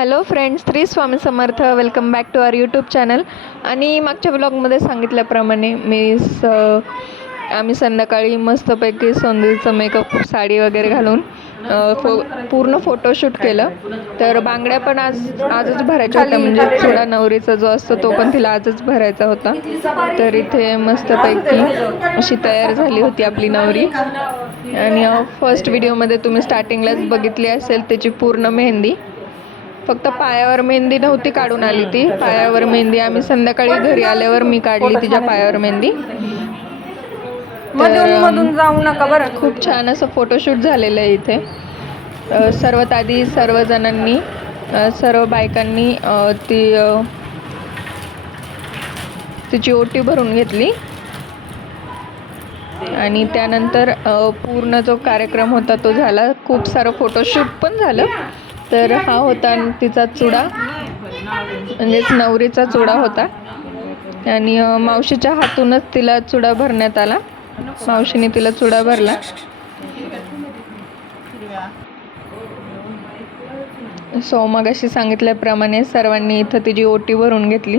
Hello friends Shri Swami Samarth welcome back to our YouTube channel आणि मागच्या ब्लॉगमध्ये सांगितल्याप्रमाणे मी स आम्ही संध्याकाळी मस्तपैकी सौंदर्याचं मेकअप साडी वगैरे घालून फो पूर्ण फोटोशूट केलं. तर बांगड्या पण आज आजच भरायच्या होत्या. म्हणजे चुडा नवरीचा जो असतो तो पण तिला आजच भरायचा होता. तर इथे मस्तपैकी अशी तयार झाली होती आपली नवरी. आणि फर्स्ट व्हिडिओमध्ये तुम्ही स्टार्टिंगलाच बघितली असेल त्याची पूर्ण मेहंदी. फक्त पायावर मेहंदी नव्हती काढून आली ती. पायावर मेहंदी आम्ही संध्याकाळी घरी आल्यावर मी काढली तिच्या पायावर मेहंदी. मधून मधून जाऊ नका बरं. खूप छान असं फोटोशूट झालेलं आहे इथे. सर्वात आधी सर्वजणांनी सर्व बायकांनी ती तिची ओटी भरून घेतली. आणि त्यानंतर पूर्ण जो कार्यक्रम होता तो झाला. खूप सारं फोटोशूट पण झालं. तर हा होता तिचा चुडा. म्हणजेच नवरीचा चुडा होता. आणि मावशीच्या हातूनच तिला चुडा भरण्यात आला. मावशीने तिला चुडा भरला. सो मग अशी सांगितल्याप्रमाणे सर्वांनी इथं तिची ओटी भरून घेतली.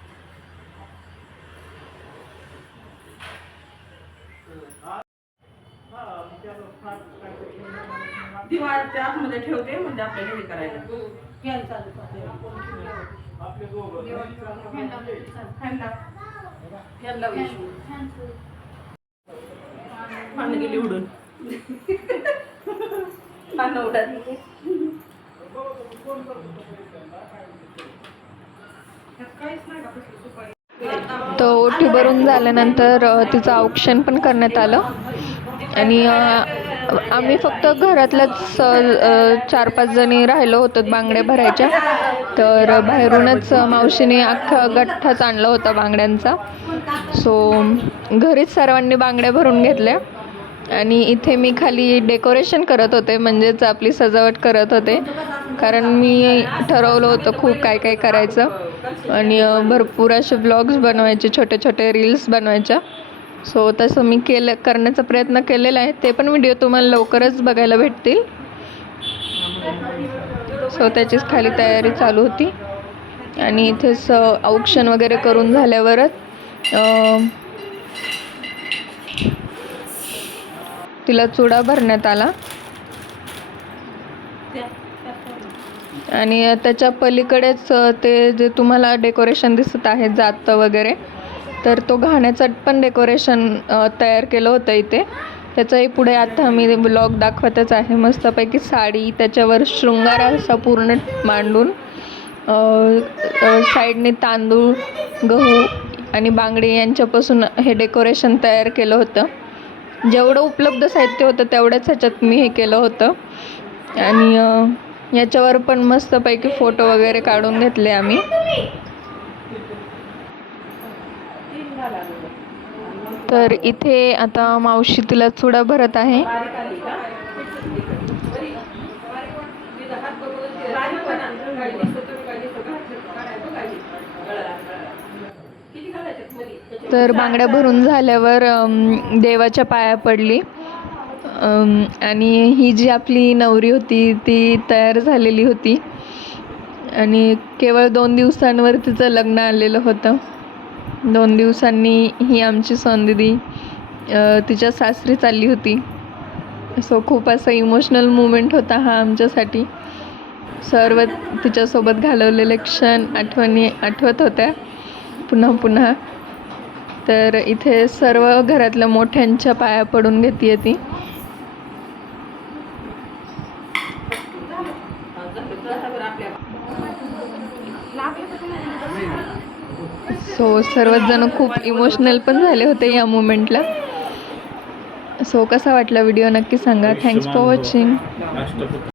दिवाळच्या आतमध्ये ठेवते म्हणजे आपल्याला हे करायला. पानं गेली उडून. पानं उडाली. तर ओटी भरून झाल्यानंतर तिचं औक्षण पण करण्यात आलं. आणि आम्ही फक्त घरातल्याच चार पाच जणी राहिलो होतो बांगड्या भरायच्या. तर बाहेरूनच मावशीने अख्खा गठ्ठाच आणला होता बांगड्यांचा. सो घरीच सर्वांनी बांगड्या भरून घेतल्या. आणि इथे मी खाली डेकोरेशन करत होते म्हणजेच आपली सजावट करत होते. कारण मी ठरवलं होतं खूप काय काय करायचं. आणि भरपूर असे ब्लॉग्स बनवायचे छोटे छोटे रील्स बनवायच्या. सो तसं मी केलं करण्याचा प्रयत्न केलेला आहे. ते पण व्हिडिओ तुम्हाला लवकरच बघायला भेटतील. सो त्याचीच खाली तयारी चालू होती. आणि इथेच औक्षण वगैरे करून झाल्यावरच तिला चुडा भरण्यात आला. आणि त्याच्या पलीकडेच ते जे तुम्हाला डेकोरेशन दिसत आहे जातं वगैरे तर तो घाण्याचं पण डेकोरेशन तयार केलं होतं इथे. त्याचाही पुढे आता मी ब्लॉग दाखवतच आहे. मस्तपैकी साडी त्याच्यावर शृंगार असा पूर्ण मांडून साईडने तांदूळ गहू आणि बांगडी यांच्यापासून हे डेकोरेशन तयार केलं होतं. जेवढं उपलब्ध साहित्य होतं तेवढ्याच ह्याच्यात मी हे केलं होतं. आणि याच्यावर पण मस्तपैकी फोटो वगैरे काढून घेतले आम्ही. तर इथे आता मावशी तिला चुडा भरत आहे. तर बांगड्या भरून झाल्यावर देवाच्या पाया पडली. आणि ही जी आपली नवरी होती ती तयार झालेली होती. आणि केवळ दोन दिवसांवर तिचं लग्न आलेलं होतं. दोन दिवसांनी ही आमची सौंदिदी तिच्या सासरी चालली होती. सो खूप असं इमोशनल मुमेंट होता हा आमच्यासाठी. सर्व तिच्यासोबत घालवलेले क्षण आठवणी आठवत होत्या. पुन्हा पुन्हा. तर इथे सर्व घरातल्या मोठ्यांच्या पाया पडून घेते ती. सो सर्वच जण खूप इमोशनल पण झाले होते या मुमेंटला सो कसा वाटला व्हिडिओ नक्की सांगा. Thanks for watching